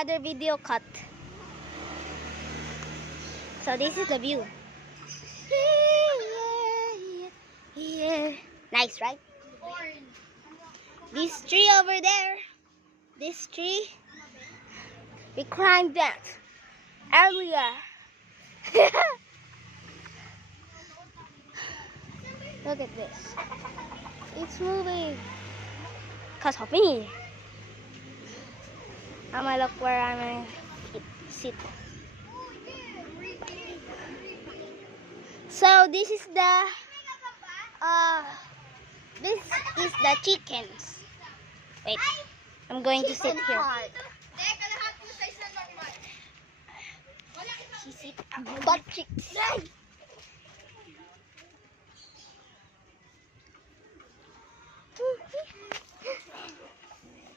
other video cut. So this is the view. Yeah. Nice, right? This tree over there. This tree. We climbed that earlier. Look at this. It's moving. Because of me. I'm gonna look where I'm gonna sit. So this is the chickens. Wait, I'm going to sit here. She sit butt cheeks.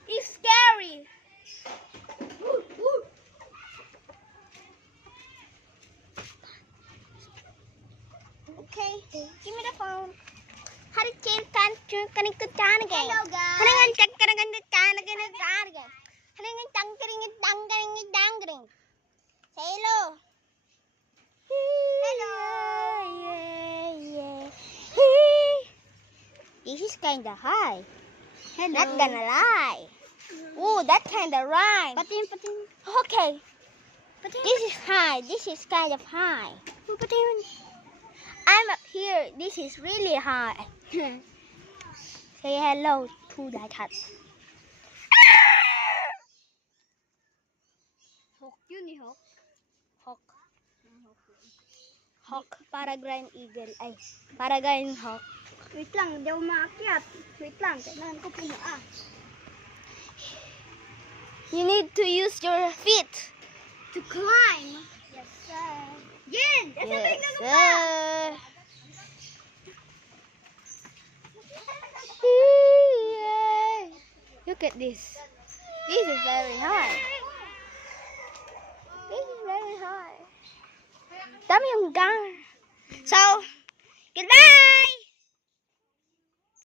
It's scary. Okay, give me the phone. Hello guys. Say hello. Hello. This is kinda high. Hello. Not gonna lie. Ooh, that kinda rhymes. Patin. Okay. Patin. This is high. This is kind of high. Patin. I'm up here. This is really high. Say hello to the cat. Hawk yun eh, hawk. Hawk, Paragrine eagle. Ay, Paragrine hawk. Wait lang, hindi ako maakyat. Wait lang, kailangan ko pumaa. You need to use your feet. To climb. Yes, sir. Jen! Yes, sir. Look at this. This is very high. This is very high. Dami yung gang. So, goodbye!